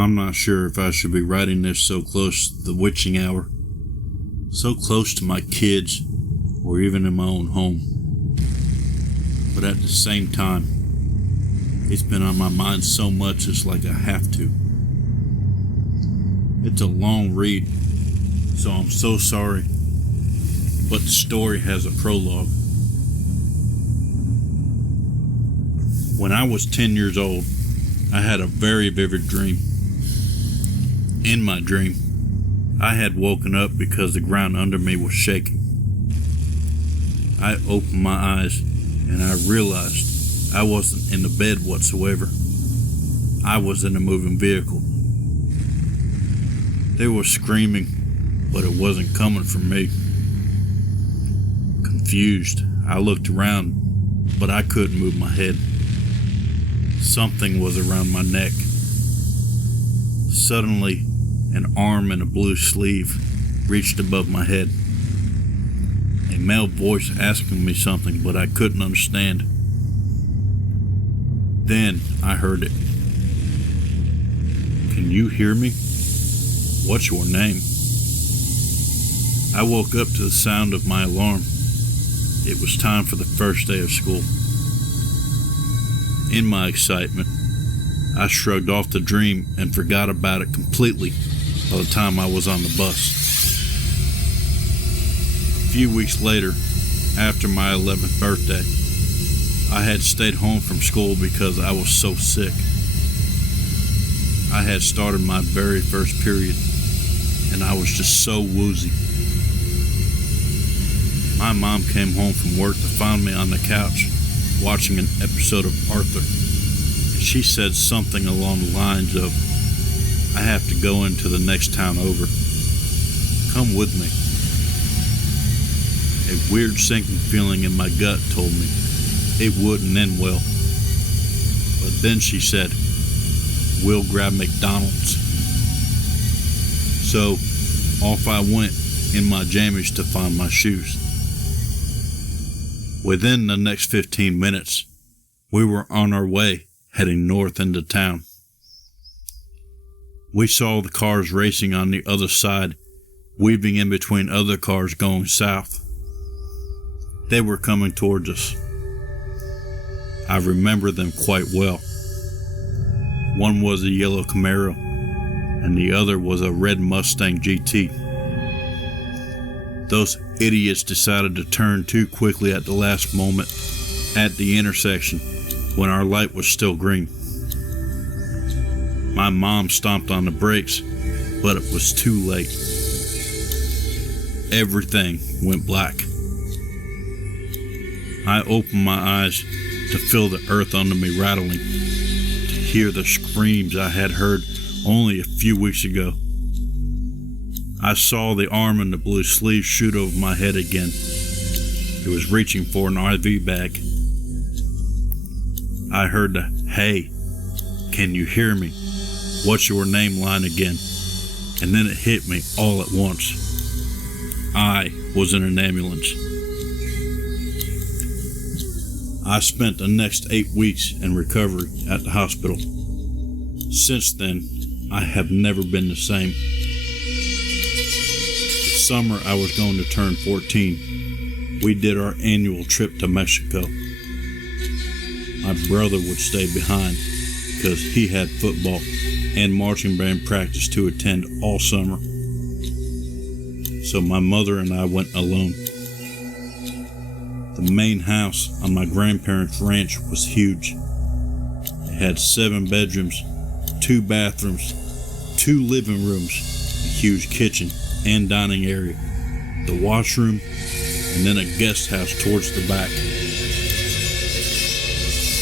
I'm not sure if I should be writing this so close to the witching hour, so close to my kids, or even in my own home. But at the same time, it's been on my mind so much it's like I have to. It's a long read, so I'm so sorry, but the story has a prologue. When I was 10 years old, I had a very vivid dream. In my dream, I had woken up because the ground under me was shaking. I opened my eyes and I realized I wasn't in the bed whatsoever. I was in a moving vehicle. They were screaming, but it wasn't coming from me. Confused, I looked around, but I couldn't move my head. Something was around my neck. Suddenly, an arm in a blue sleeve reached above my head. A male voice asking me something, but I couldn't understand. Then I heard it. Can you hear me? What's your name? I woke up to the sound of my alarm. It was time for the first day of school. In my excitement, I shrugged off the dream and forgot about it completely by the time I was on the bus. A few weeks later, after my 11th birthday, I had stayed home from school because I was so sick. I had started my very first period, and I was just so woozy. My mom came home from work to find me on the couch watching an episode of Arthur. She said something along the lines of, I have to go into the next town over. Come with me. A weird sinking feeling in my gut told me it wouldn't end well. But then she said, we'll grab McDonald's. So off I went in my jammies to find my shoes. Within the next 15 minutes, we were on our way heading north into town. We saw the cars racing on the other side, weaving in between other cars going south. They were coming towards us. I remember them quite well. One was a yellow Camaro, and the other was a red Mustang GT. Those idiots decided to turn too quickly at the last moment at the intersection when our light was still green. My mom stomped on the brakes, but it was too late. Everything went black. I opened my eyes to feel the earth under me rattling, to hear the screams I had heard only a few weeks ago. I saw the arm in the blue sleeve shoot over my head again. It was reaching for an IV bag. I heard the, hey, can you hear me? What's your name line again? And then it hit me all at once. I was in an ambulance. I spent the next 8 weeks in recovery at the hospital. Since then, I have never been the same. This summer I was going to turn 14. We did our annual trip to Mexico. My brother would stay behind because he had football and marching band practice to attend all summer. So my mother and I went alone. The main house on my grandparents' ranch was huge. It had 7 bedrooms, 2 bathrooms, 2 living rooms, a huge kitchen and dining area, the washroom, and then a guest house towards the back.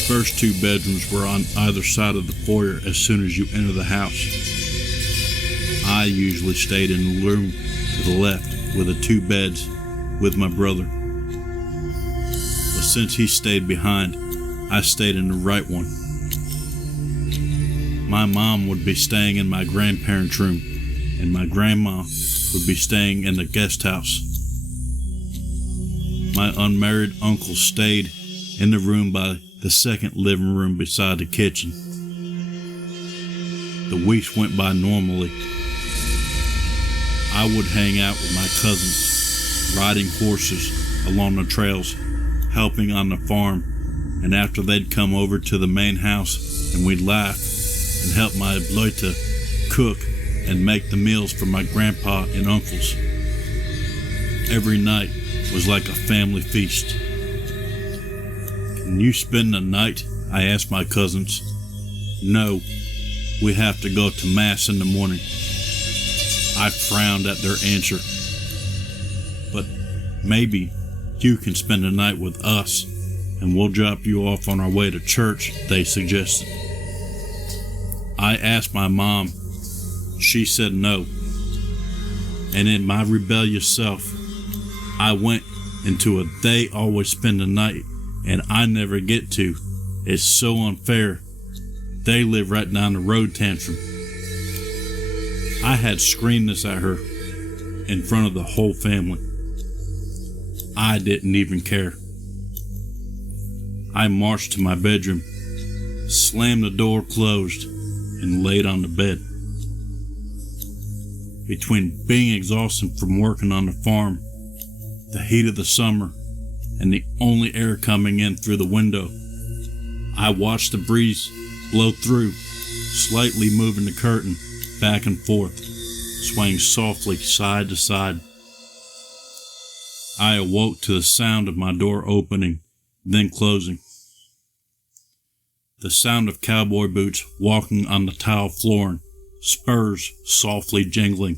First 2 bedrooms were on either side of the foyer as soon as you enter the house. I usually stayed in the room to the left with the 2 beds with my brother. But since he stayed behind, I stayed in the right one. My mom would be staying in my grandparents' room, and my grandma would be staying in the guest house. My unmarried uncle stayed in the room by the second living room beside the kitchen. The weeks went by normally. I would hang out with my cousins, riding horses along the trails, helping on the farm, and after they'd come over to the main house and we'd laugh and help my Leute cook and make the meals for my grandpa and uncles. Every night was like a family feast. Can you spend the night? I asked my cousins. No, we have to go to Mass in the morning. I frowned at their answer. But maybe you can spend the night with us and we'll drop you off on our way to church, they suggested. I asked my mom. She said no. And in my rebellious self, I went into a they always spend the night and I never get to. It's so unfair. They live right down the road tantrum. I had screamed this at her in front of the whole family. I didn't even care. I marched to my bedroom, slammed the door closed, and laid on the bed. Between being exhausted from working on the farm, the heat of the summer, and the only air coming in through the window, I watched the breeze blow through, slightly moving the curtain back and forth, swaying softly side to side. I awoke to the sound of my door opening, then closing. The sound of cowboy boots walking on the tile flooring, spurs softly jingling.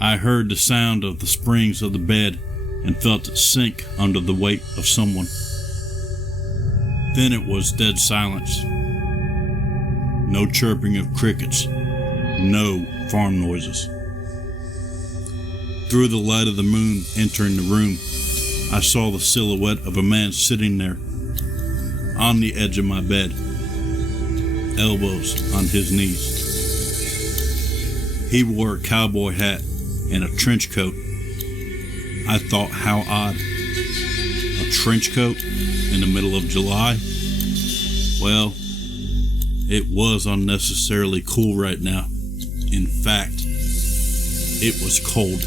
I heard the sound of the springs of the bed and felt it sink under the weight of someone. Then it was dead silence. No chirping of crickets, no farm noises. Through the light of the moon entering the room, I saw the silhouette of a man sitting there on the edge of my bed, elbows on his knees. He wore a cowboy hat and a trench coat. I thought, how odd. A trench coat in the middle of July? Well, it was unnecessarily cool right now. In fact, it was cold.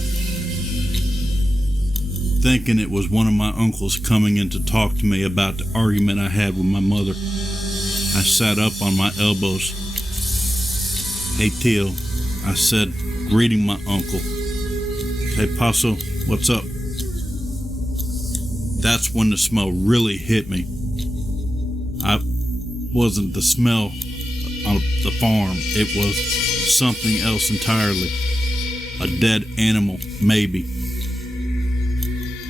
Thinking it was one of my uncles coming in to talk to me about the argument I had with my mother, I sat up on my elbows. Hey, Tio, I said, greeting my uncle. Hey, Paso, what's up? That's when the smell really hit me. I wasn't the smell on the farm. It was something else entirely. A dead animal, maybe.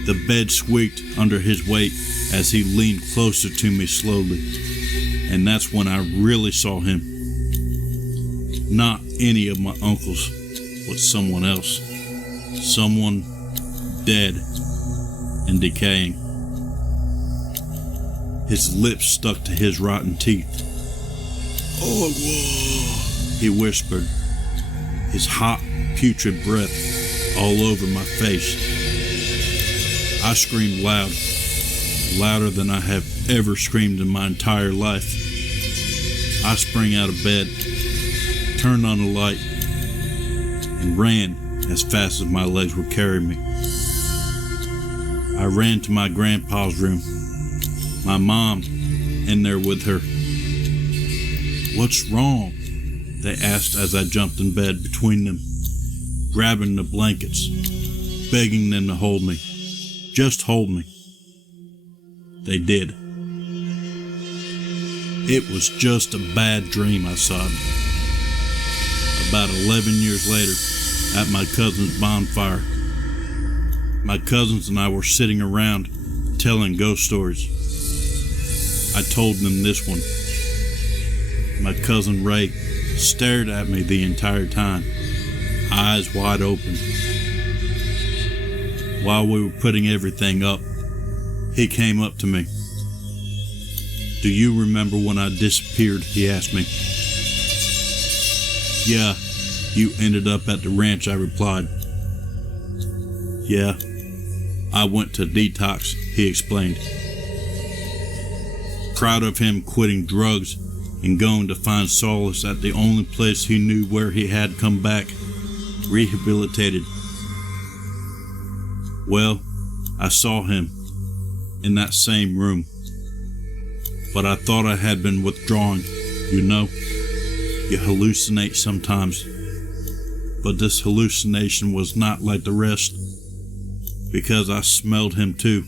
The bed squeaked under his weight as he leaned closer to me slowly. And that's when I really saw him. Not any of my uncles, but someone else. Someone dead and decaying. His lips stuck to his rotten teeth. Oh, whoa, he whispered, his hot, putrid breath all over my face. I screamed loud, louder than I have ever screamed in my entire life. I sprang out of bed, turned on the light, and ran as fast as my legs would carry me. I ran to my grandpa's room, my mom in there with her. What's wrong? They asked as I jumped in bed between them, grabbing the blankets, begging them to hold me. Just hold me. They did. It was just a bad dream, I sobbed. About 11 years later, at my cousin's bonfire, my cousins and I were sitting around telling ghost stories. I told them this one. My cousin Ray stared at me the entire time, eyes wide open. While we were putting everything up, he came up to me. Do you remember when I disappeared? He asked me. Yeah, you ended up at the ranch, I replied. Yeah, I went to detox, he explained. Proud of him quitting drugs and going to find solace at the only place he knew where he had come back, rehabilitated. Well, I saw him in that same room, but I thought I had been withdrawing. You know, you hallucinate sometimes, but this hallucination was not like the rest, because I smelled him too.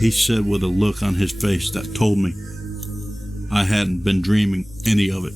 He said with a look on his face that told me I hadn't been dreaming any of it.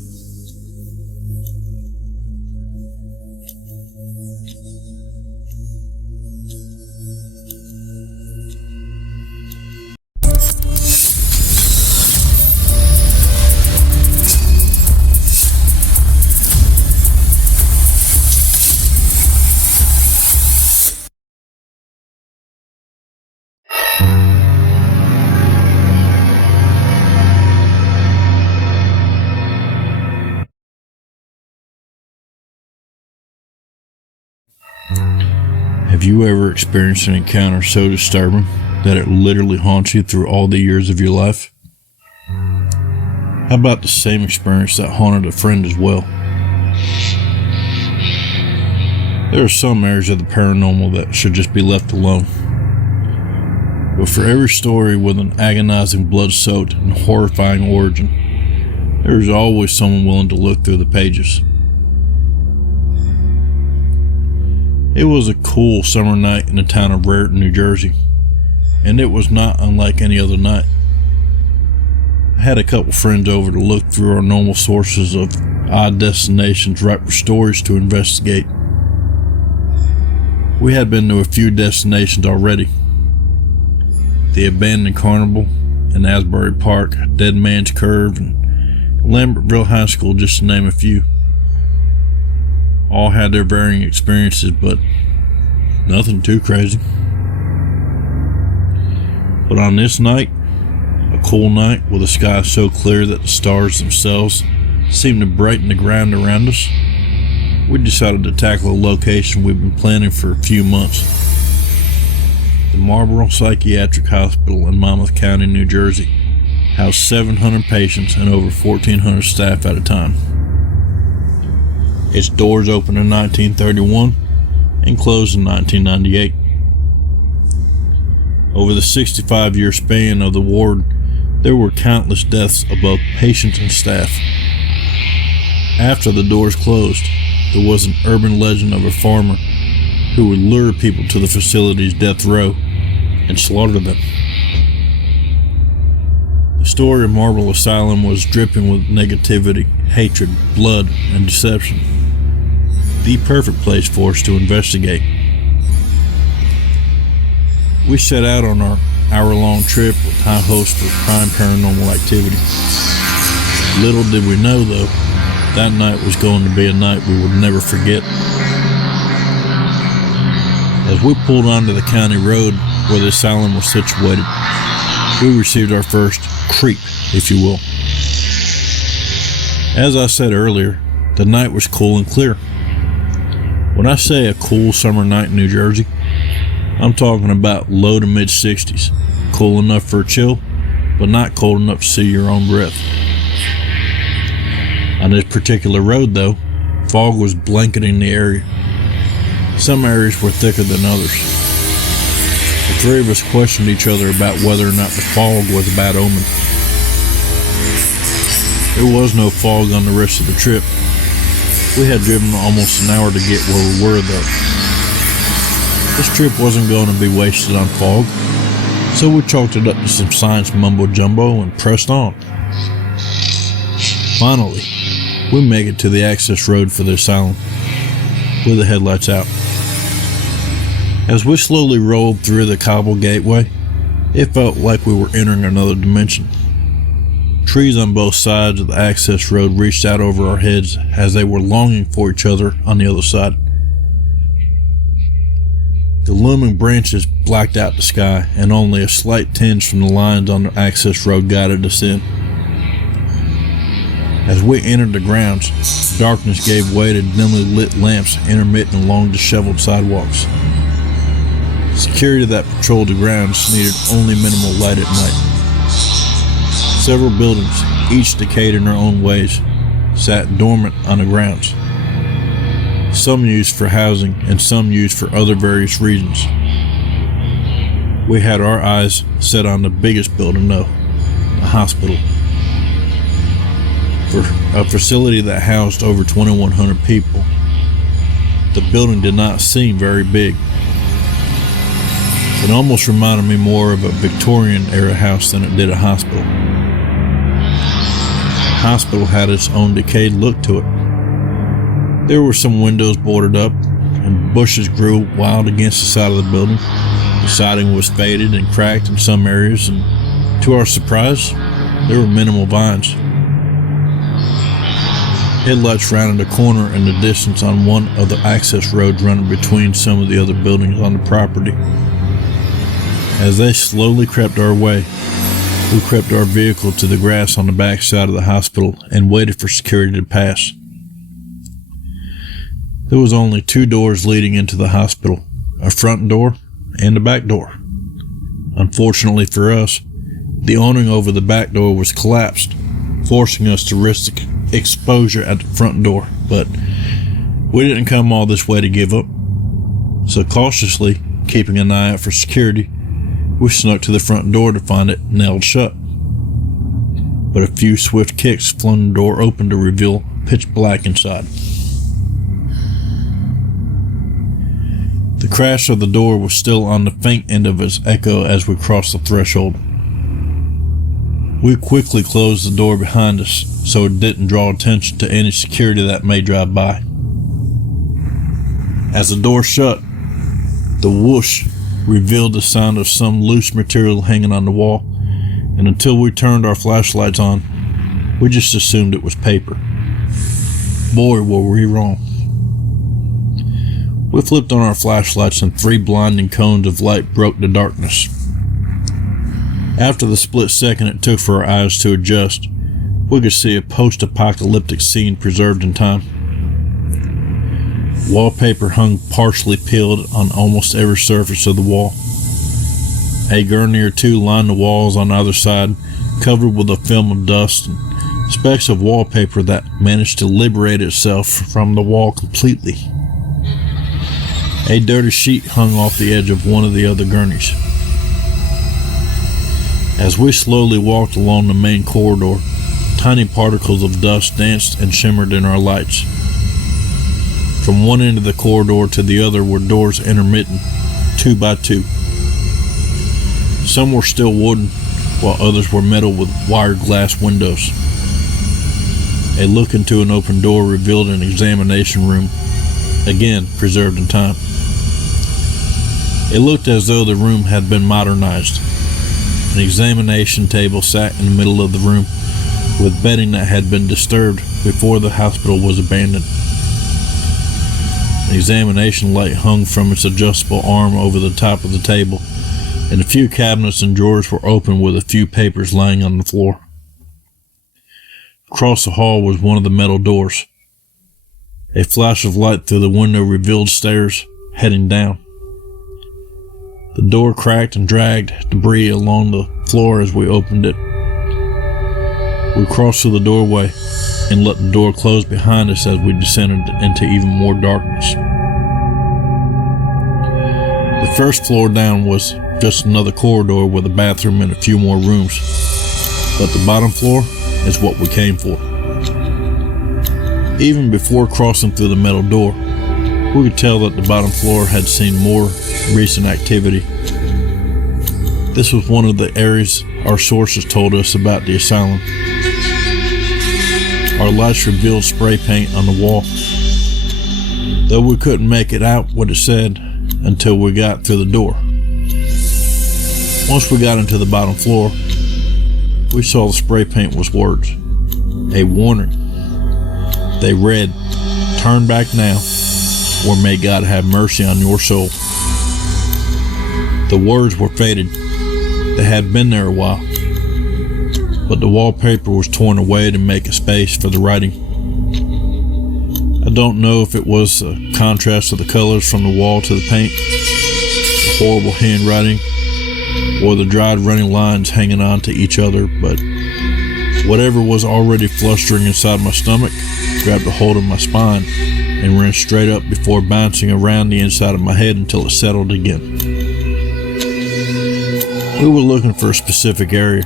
Have you ever experienced an encounter so disturbing that it literally haunts you through all the years of your life? How about the same experience that haunted a friend as well? There are some areas of the paranormal that should just be left alone. But for every story with an agonizing, blood-soaked, and horrifying origin, there is always someone willing to look through the pages. It was a cool summer night in the town of Raritan, New Jersey, and it was not unlike any other night. I had a couple friends over to look through our normal sources of odd destinations ripe for stories to investigate. We had been to a few destinations already. The Abandoned Carnival in Asbury Park, Dead Man's Curve, and Lambertville High School, just to name a few. All had their varying experiences, but nothing too crazy. But on this night, a cool night with a sky so clear that the stars themselves seemed to brighten the ground around us, we decided to tackle a location we've been planning for a few months. The Marlboro Psychiatric Hospital in Monmouth County, New Jersey, housed 700 patients and over 1,400 staff at a time. Its doors opened in 1931 and closed in 1998. Over the 65-year span of the ward, there were countless deaths of both patients and staff. After the doors closed, there was an urban legend of a farmer who would lure people to the facility's death row and slaughter them. The story of Marble Asylum was dripping with negativity, hatred, blood, and deception. The perfect place for us to investigate. We set out on our hour-long trip with high hopes for prime paranormal activity. Little did we know, though, that night was going to be a night we would never forget. As we pulled onto the county road where the asylum was situated, we received our first creep, if you will. As I said earlier, the night was cool and clear. When I say a cool summer night in New Jersey, I'm talking about low to mid 60s, cool enough for a chill, but not cold enough to see your own breath. On this particular road, though, fog was blanketing the area. Some areas were thicker than others. The three of us questioned each other about whether or not the fog was a bad omen. There was no fog on the rest of the trip. We had driven almost an hour to get where we were, though. This trip wasn't going to be wasted on fog, so we chalked it up to some science mumbo-jumbo and pressed on. Finally, we make it to the access road for the asylum, with the headlights out. As we slowly rolled through the cobble gateway, it felt like we were entering another dimension. Trees on both sides of the access road reached out over our heads as they were longing for each other on the other side. The looming branches blacked out the sky, and only a slight tinge from the lines on the access road guided us in. As we entered the grounds, darkness gave way to dimly lit lamps intermittent along disheveled sidewalks. Security that patrolled the grounds needed only minimal light at night. Several buildings, each decayed in their own ways, sat dormant on the grounds. Some used for housing and some used for other various reasons. We had our eyes set on the biggest building though, the hospital. For a facility that housed over 2,100 people, the building did not seem very big. It almost reminded me more of a Victorian era house than it did a hospital. The hospital had its own decayed look to it. There were some windows boarded up, and bushes grew wild against the side of the building. The siding was faded and cracked in some areas, and to our surprise, there were minimal vines. Headlights rounded a corner in the distance on one of the access roads running between some of the other buildings on the property. As they slowly crept our way, we crept our vehicle to the grass on the back side of the hospital and waited for security to pass. There was only 2 doors leading into the hospital, a front door and a back door. Unfortunately for us, the awning over the back door was collapsed, forcing us to risk exposure at the front door, but we didn't come all this way to give up. So cautiously, keeping an eye out for security, we snuck to the front door to find it nailed shut. But a few swift kicks flung the door open to reveal pitch black inside. The crash of the door was still on the faint end of its echo as we crossed the threshold. We quickly closed the door behind us so it didn't draw attention to any security that may drive by. As the door shut, the whoosh revealed the sound of some loose material hanging on the wall, and until we turned our flashlights on, we just assumed it was paper. Boy, were we wrong. We flipped on our flashlights and 3 blinding cones of light broke the darkness. After the split second it took for our eyes to adjust, we could see a post-apocalyptic scene preserved in time. Wallpaper hung partially peeled on almost every surface of the wall. A gurney or 2 lined the walls on either side, covered with a film of dust and specks of wallpaper that managed to liberate itself from the wall completely. A dirty sheet hung off the edge of one of the other gurneys. As we slowly walked along the main corridor, tiny particles of dust danced and shimmered in our lights. From one end of the corridor to the other were doors intermittent, 2 by 2. Some were still wooden, while others were metal with wired glass windows. A look into an open door revealed an examination room, again preserved in time. It looked as though the room had been modernized. An examination table sat in the middle of the room, with bedding that had been disturbed before the hospital was abandoned. An examination light hung from its adjustable arm over the top of the table, and a few cabinets and drawers were open with a few papers lying on the floor. Across the hall was one of the metal doors. A flash of light through the window revealed stairs heading down. The door cracked and dragged debris along the floor as we opened it. We crossed through the doorway and let the door close behind us as we descended into even more darkness. The first floor down was just another corridor with a bathroom and a few more rooms, but the bottom floor is what we came for. Even before crossing through the metal door, we could tell that the bottom floor had seen more recent activity. This was one of the areas our sources told us about the asylum. Our lights revealed spray paint on the wall, though we couldn't make it out what it said until we got through the door. Once we got into the bottom floor, we saw the spray paint was words, a warning. They read, "Turn back now, or may God have mercy on your soul." The words were faded. They had been there a while, but the wallpaper was torn away to make a space for the writing. I don't know if it was the contrast of the colors from the wall to the paint, the horrible handwriting, or the dried running lines hanging on to each other, but Whatever was already flustering inside my stomach grabbed a hold of my spine and ran straight up before bouncing around the inside of my head until it settled again. We were looking for a specific area.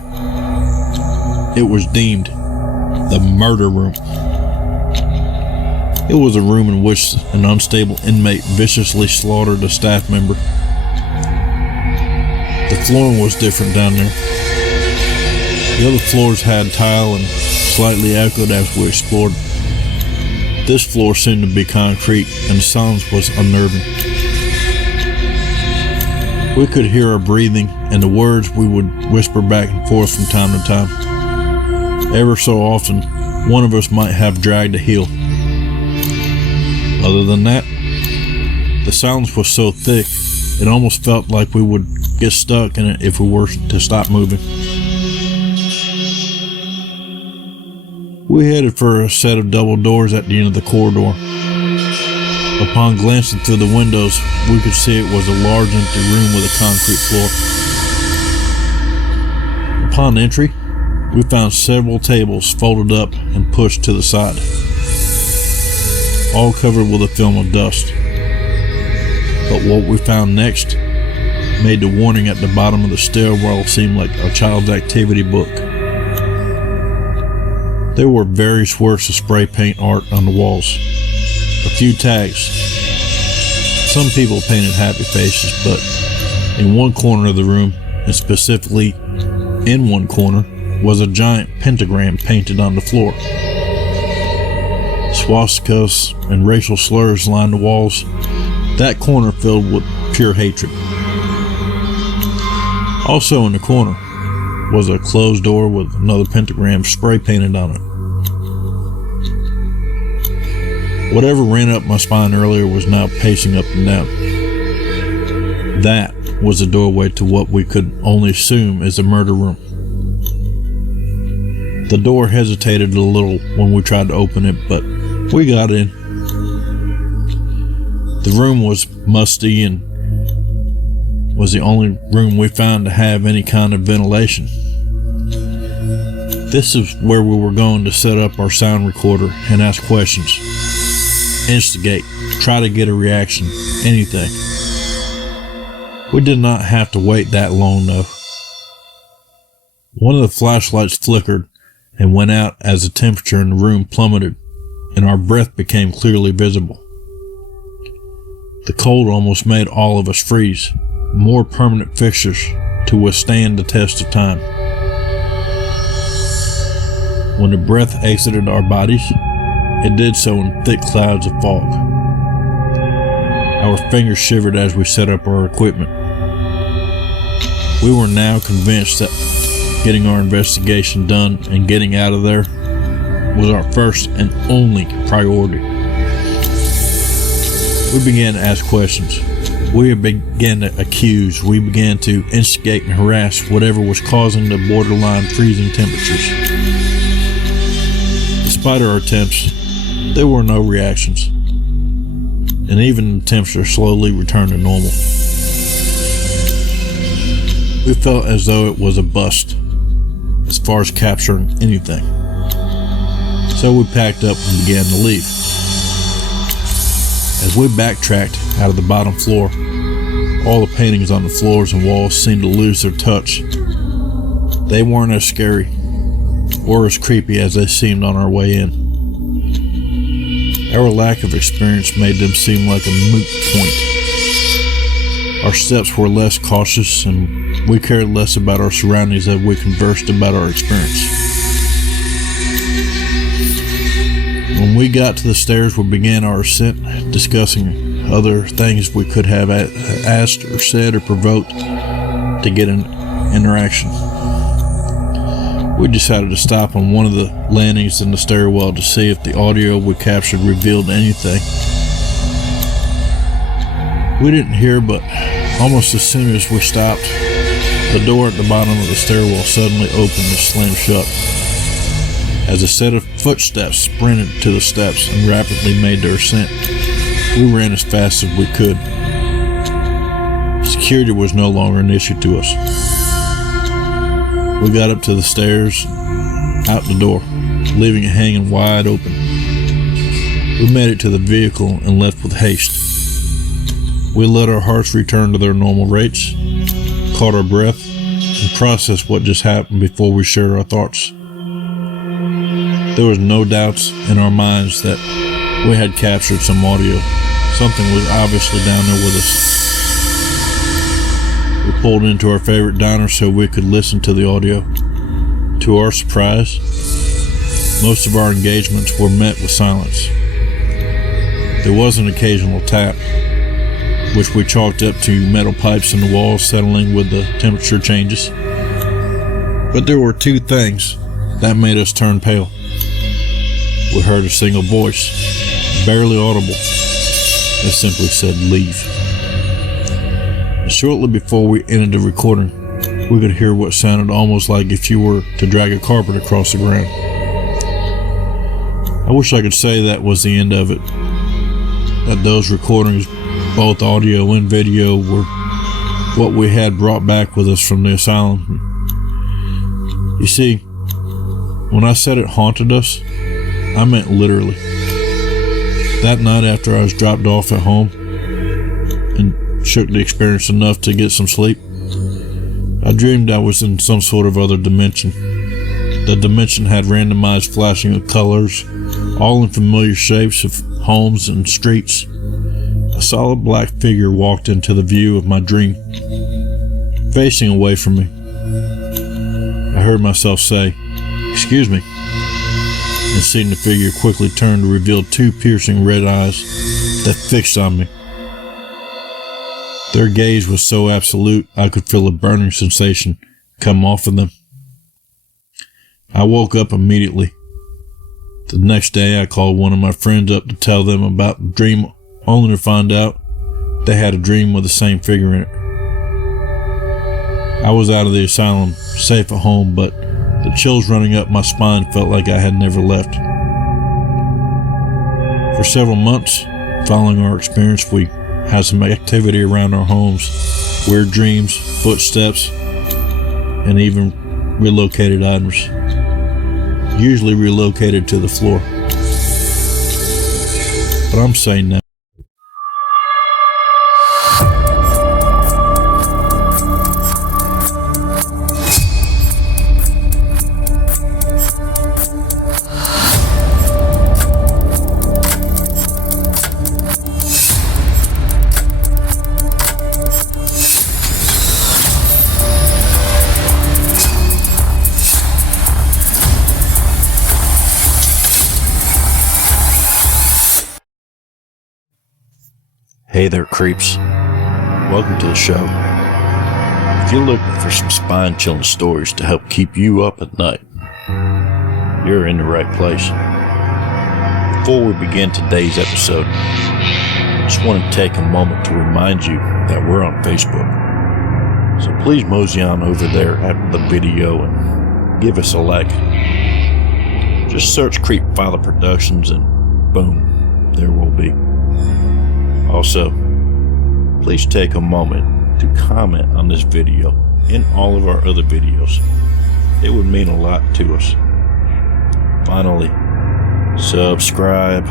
It was deemed the murder room. It was a room in which an unstable inmate viciously slaughtered a staff member. The flooring was different down there. The other floors had tile and slightly echoed as we explored. This floor seemed to be concrete, and the silence was unnerving. We could hear our breathing and the words we would whisper back and forth from time to time. Ever so often, one of us might have dragged a heel. Other than that, the silence was so thick, it almost felt like we would get stuck in it if we were to stop moving. We headed for a set of double doors at the end of the corridor. Upon glancing through the windows, we could see it was a large empty room with a concrete floor. Upon entry, we found several tables folded up and pushed to the side, all covered with a film of dust. But what we found next made the warning at the bottom of the stairwell seem like a child's activity book. There were various works of spray paint art on the walls. A few tags. Some people painted happy faces, but in one corner of the room, and specifically in one corner, was a giant pentagram painted on the floor. Swastikas and racial slurs lined the walls, that corner filled with pure hatred. Also in the corner was a closed door with another pentagram spray painted on it. Whatever ran up my spine earlier was now pacing up and down. That was the doorway to what we could only assume is the murder room. The door hesitated a little when we tried to open it, but we got in. The room was musty and was the only room we found to have any kind of ventilation. This is where we were going to set up our sound recorder and ask questions. Instigate, try to get a reaction, anything. We did not have to wait that long though. One of the flashlights flickered and went out as the temperature in the room plummeted and our breath became clearly visible. The cold almost made all of us freeze, more permanent fixtures to withstand the test of time. When the breath exited our bodies, it did so in thick clouds of fog. Our fingers shivered as we set up our equipment. We were now convinced that getting our investigation done and getting out of there was our first and only priority. We began to ask questions. We began to accuse. We began to instigate and harass whatever was causing the borderline freezing temperatures. Despite our attempts, there were no reactions, and even the temperature slowly returned to normal. We felt as though it was a bust as far as capturing anything. So we packed up and began to leave. As we backtracked out of the bottom floor, all the paintings on the floors and walls seemed to lose their touch. They weren't as scary or as creepy as they seemed on our way in. Our lack of experience made them seem like a moot point. Our steps were less cautious and we cared less about our surroundings as we conversed about our experience. When we got to the stairs, we began our ascent, discussing other things we could have asked or said or provoked to get an interaction. We decided to stop on one of the landings in the stairwell to see if the audio we captured revealed anything. We didn't hear, but almost as soon as we stopped, the door at the bottom of the stairwell suddenly opened and slammed shut. As a set of footsteps sprinted to the steps and rapidly made their ascent, we ran as fast as we could. Security was no longer an issue to us. We got up to the stairs, out the door, leaving it hanging wide open. We made it to the vehicle and left with haste. We let our hearts return to their normal rates, caught our breath, and processed what just happened before we shared our thoughts. There was no doubts in our minds that we had captured some audio. Something was obviously down there with us. We pulled into our favorite diner so we could listen to the audio. To our surprise, most of our engagements were met with silence. There was an occasional tap, which we chalked up to metal pipes in the walls settling with the temperature changes. But there were two things that made us turn pale. We heard a single voice, barely audible. It simply said, "Leave." And shortly before we ended the recording, we could hear what sounded almost like if you were to drag a carpet across the ground. I wish I could say that was the end of it, that those recordings, both audio and video, were what we had brought back with us from the asylum. You see, when I said it haunted us, I meant literally. That night after I was dropped off at home and shook the experience enough to get some sleep, I dreamed I was in some sort of other dimension. The dimension had randomized flashing of colors, all in familiar shapes of homes and streets. A solid black figure walked into the view of my dream, facing away from me. I heard myself say, "Excuse me," and seeing the figure quickly turn to reveal two piercing red eyes that fixed on me. Their gaze was so absolute I could feel a burning sensation come off of them. I woke up immediately. The next day I called one of my friends up to tell them about the dream, only to find out they had a dream with the same figure in it. I was out of the asylum, safe at home, but the chills running up my spine felt like I had never left. For several months following our experience, we had some activity around our homes, weird dreams, footsteps, and even relocated items, usually relocated to the floor. But I'm saying now, hey there, creeps. Welcome to the show. If you're looking for some spine-chilling stories to help keep you up at night, you're in the right place. Before we begin today's episode, I just want to take a moment to remind you that we're on Facebook. So please mosey on over there after the video and give us a like. Just search Creep Father Productions and boom, there we'll be. Also, please take a moment to comment on this video and all of our other videos. It would mean a lot to us. Finally, subscribe.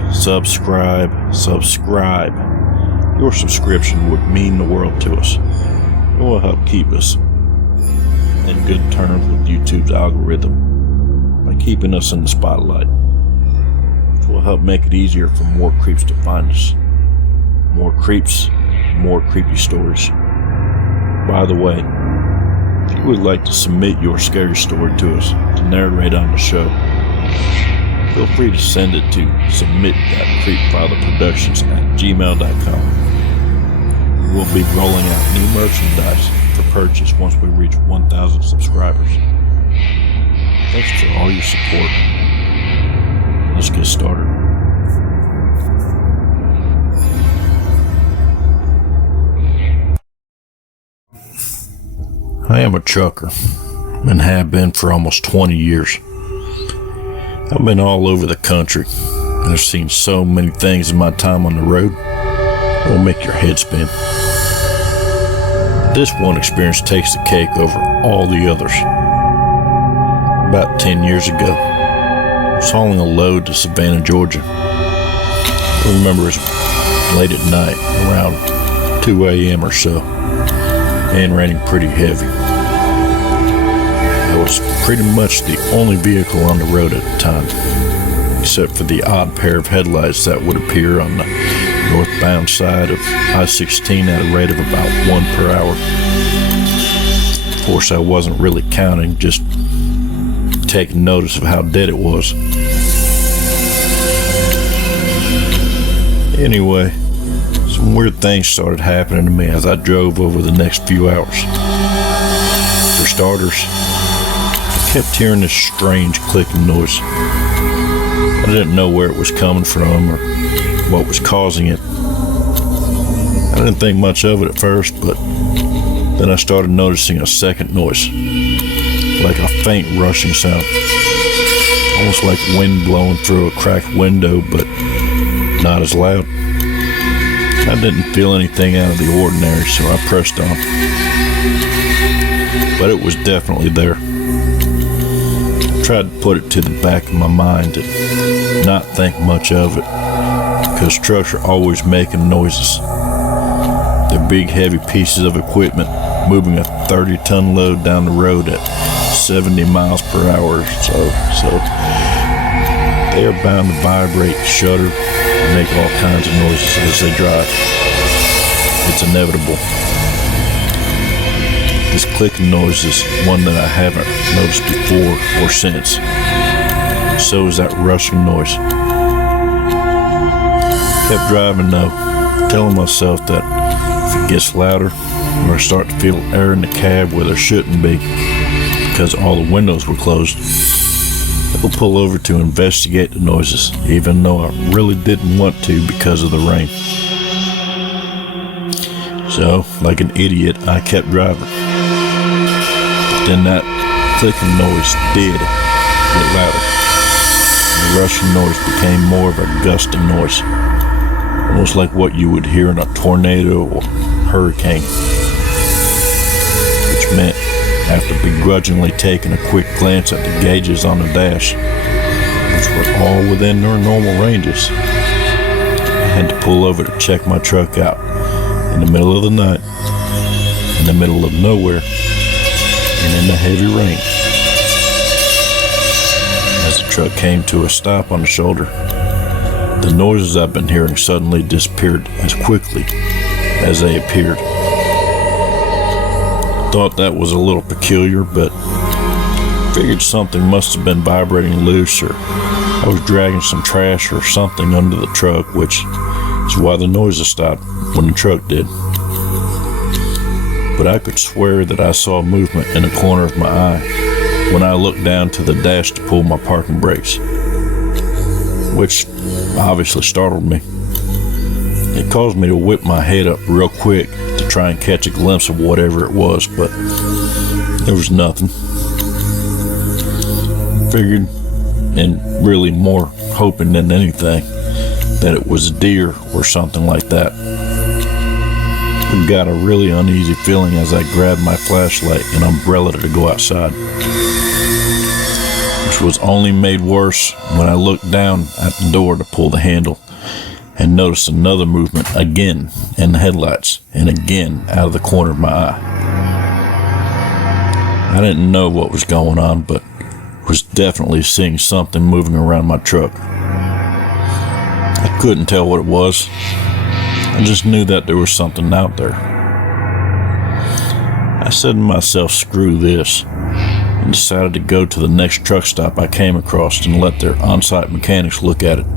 Your subscription would mean the world to us. It will help keep us in good terms with YouTube's algorithm by keeping us in the spotlight. It will help make it easier for more creeps to find us. More creeps, more creepy stories. By the way, if you would like to submit your scary story to us to narrate on the show, feel free to send it to submit.creepfatherproductions@gmail.com. We'll be rolling out new merchandise for purchase once we reach 1,000 subscribers. Thanks for all your support. Let's get started. I am a trucker and have been for almost 20 years. I've been all over the country and I've seen so many things in my time on the road that will make your head spin. This one experience takes the cake over all the others. about 10 years ago. I was hauling a load to Savannah, Georgia. I remember it was late at night, around 2 a.m. or so, and raining pretty heavy. I was pretty much the only vehicle on the road at the time, except for the odd pair of headlights that would appear on the northbound side of I-16 at a rate of about 1 per hour. Of course, I wasn't really counting, just taking notice of how dead it was. Anyway, some weird things started happening to me as I drove over the next few hours. For starters, I kept hearing this strange clicking noise. I didn't know where it was coming from or what was causing it. I didn't think much of it at first, but then I started noticing a second noise, like a faint rushing sound, almost like wind blowing through a cracked window, but not as loud. I didn't feel anything out of the ordinary, so I pressed on. But it was definitely there. I tried to put it to the back of my mind and not think much of it, because trucks are always making noises. They're big, heavy pieces of equipment moving a 30-ton load down the road at 70 miles per hour or so they are bound to vibrate, shudder, and make all kinds of noises as they drive. It's inevitable. This clicking noise is one that I haven't noticed before or since. So is that rushing noise. Kept driving though, telling myself that if it gets louder or I start to feel air in the cab where there shouldn't be because all the windows were closed, I will pull over to investigate the noises, even though I really didn't want to because of the rain. So, like an idiot, I kept driving. But then that clicking noise did get louder. The rushing noise became more of a gusting noise, almost like what you would hear in a tornado or hurricane, which meant, after begrudgingly taking a quick glance at the gauges on the dash, which were all within their normal ranges, I had to pull over to check my truck out in the middle of the night, in the middle of nowhere, and in the heavy rain. As the truck came to a stop on the shoulder, the noises I've been hearing suddenly disappeared as quickly as they appeared. Thought that was a little peculiar, but figured something must have been vibrating loose, or I was dragging some trash or something under the truck, which is why the noises stopped when the truck did. But I could swear that I saw movement in the corner of my eye when I looked down to the dash to pull my parking brakes, which obviously startled me. It caused me to whip my head up real quick to try and catch a glimpse of whatever it was, but there was nothing. Figured, and really more hoping than anything, that it was a deer or something like that. I got a really uneasy feeling as I grabbed my flashlight and umbrella to go outside, which was only made worse when I looked down at the door to pull the handle and noticed another movement again in the headlights and again out of the corner of my eye. I didn't know what was going on, but was definitely seeing something moving around my truck. I couldn't tell what it was. I just knew that there was something out there. I said to myself, screw this, and decided to go to the next truck stop I came across and let their on-site mechanics look at it.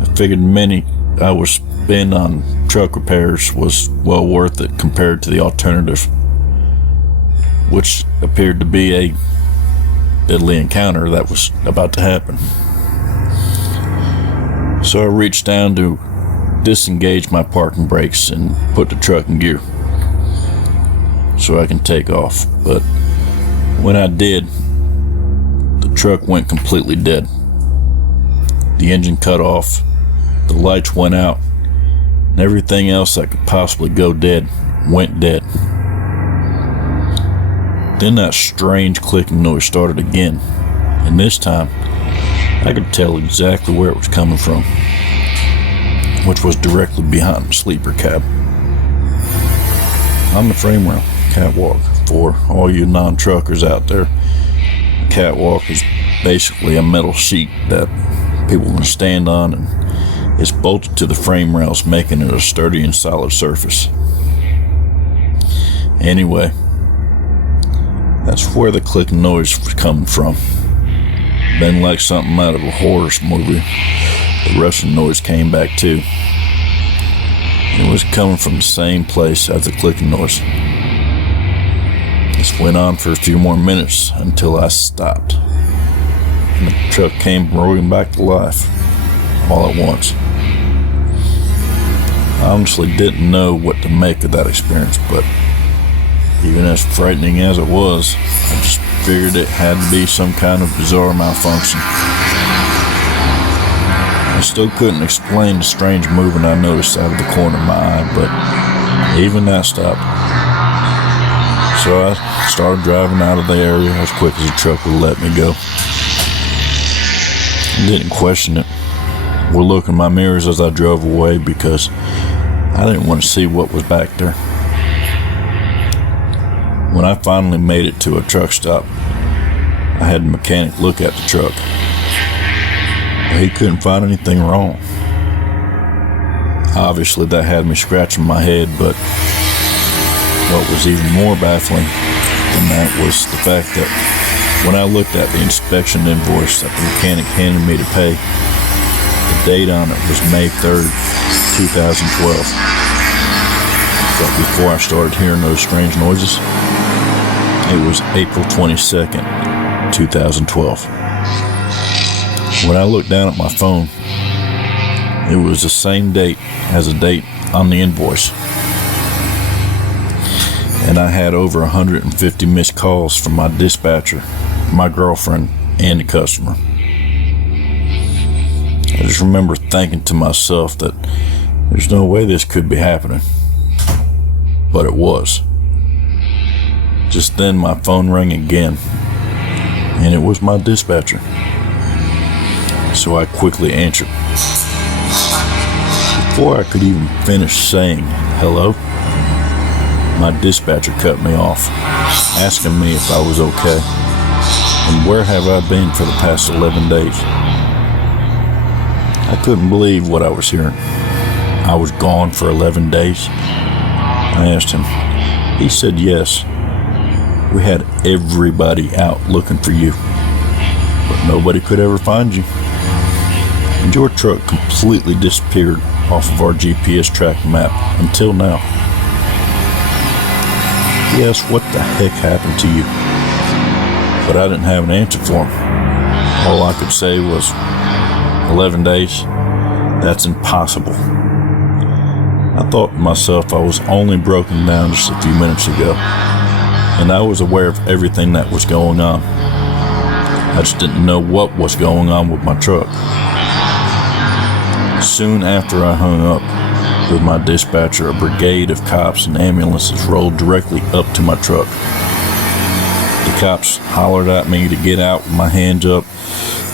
I figured money I was spending on truck repairs was well worth it compared to the alternative, which appeared to be a deadly encounter that was about to happen. So I reached down to disengage my parking brakes and put the truck in gear so I can take off. But when I did, the truck went completely dead. The engine cut off, the lights went out, and everything else that could possibly go dead went dead. Then that strange clicking noise started again, and this time I could tell exactly where it was coming from, which was directly behind the sleeper cab. On the frame rail catwalk, for all you non-truckers out there, a catwalk is basically a metal sheet that people can stand on, and it's bolted to the frame rails, making it a sturdy and solid surface. Anyway, that's where the clicking noise was coming from. Then, like something out of a horror movie, the rushing noise came back too. It was coming from the same place as the clicking noise. This went on for a few more minutes until I stopped, and the truck came roaring back to life all at once. I honestly didn't know what to make of that experience, but even as frightening as it was, I just figured it had to be some kind of bizarre malfunction. I still couldn't explain the strange movement I noticed out of the corner of my eye, but even that stopped. So I started driving out of the area as quick as the truck would let me go. I didn't question it or look in my mirrors as I drove away, because I didn't want to see what was back there. When I finally made it to a truck stop, I had the mechanic look at the truck. He couldn't find anything wrong. Obviously, that had me scratching my head, but what was even more baffling than that was the fact that when I looked at the inspection invoice that the mechanic handed me to pay, the date on it was May 3rd, 2012. But before I started hearing those strange noises, it was April 22nd, 2012. When I looked down at my phone, it was the same date as the date on the invoice. And I had over 150 missed calls from my dispatcher, my girlfriend, and the customer. I just remember thinking to myself that there's no way this could be happening. But it was. Just then my phone rang again, and it was my dispatcher. So I quickly answered. Before I could even finish saying hello, my dispatcher cut me off, asking me if I was okay, and where have I been for the past 11 days. I couldn't believe what I was hearing. I was gone for 11 days. I asked him. He said yes. We had everybody out looking for you, but nobody could ever find you. And your truck completely disappeared off of our GPS tracking map until now. He asked what the heck happened to you, but I didn't have an answer for him. All I could say was, 11 days? That's impossible. I thought to myself I was only broken down just a few minutes ago, and I was aware of everything that was going on. I just didn't know what was going on with my truck. Soon after I hung up with my dispatcher, a brigade of cops and ambulances rolled directly up to my truck. The cops hollered at me to get out with my hands up,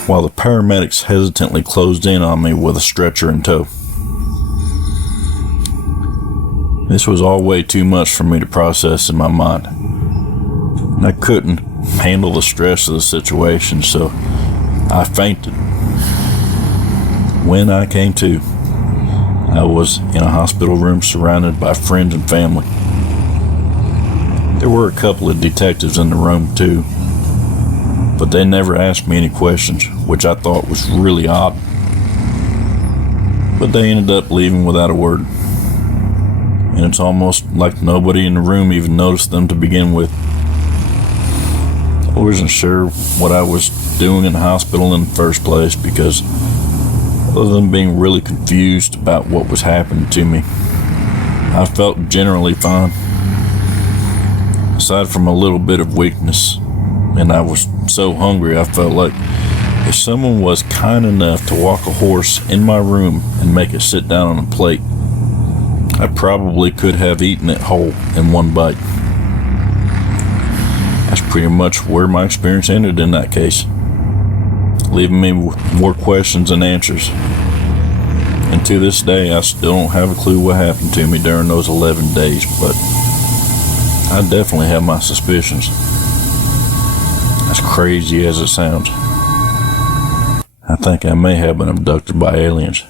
while the paramedics hesitantly closed in on me with a stretcher in tow. This was all way too much for me to process in my mind. And I couldn't handle the stress of the situation, so I fainted. When I came to, I was in a hospital room surrounded by friends and family. There were a couple of detectives in the room too, but they never asked me any questions, which I thought was really odd. But they ended up leaving without a word. And it's almost like nobody in the room even noticed them to begin with. I wasn't sure what I was doing in the hospital in the first place, because other than being really confused about what was happening to me, I felt generally fine. Aside from a little bit of weakness, and I was so hungry I felt like if someone was kind enough to walk a horse in my room and make it sit down on a plate, I probably could have eaten it whole in one bite. That's pretty much where my experience ended in that case, leaving me with more questions than answers. And to this day, I still don't have a clue what happened to me during those 11 days, but I definitely have my suspicions. As crazy as it sounds, I think I may have been abducted by aliens.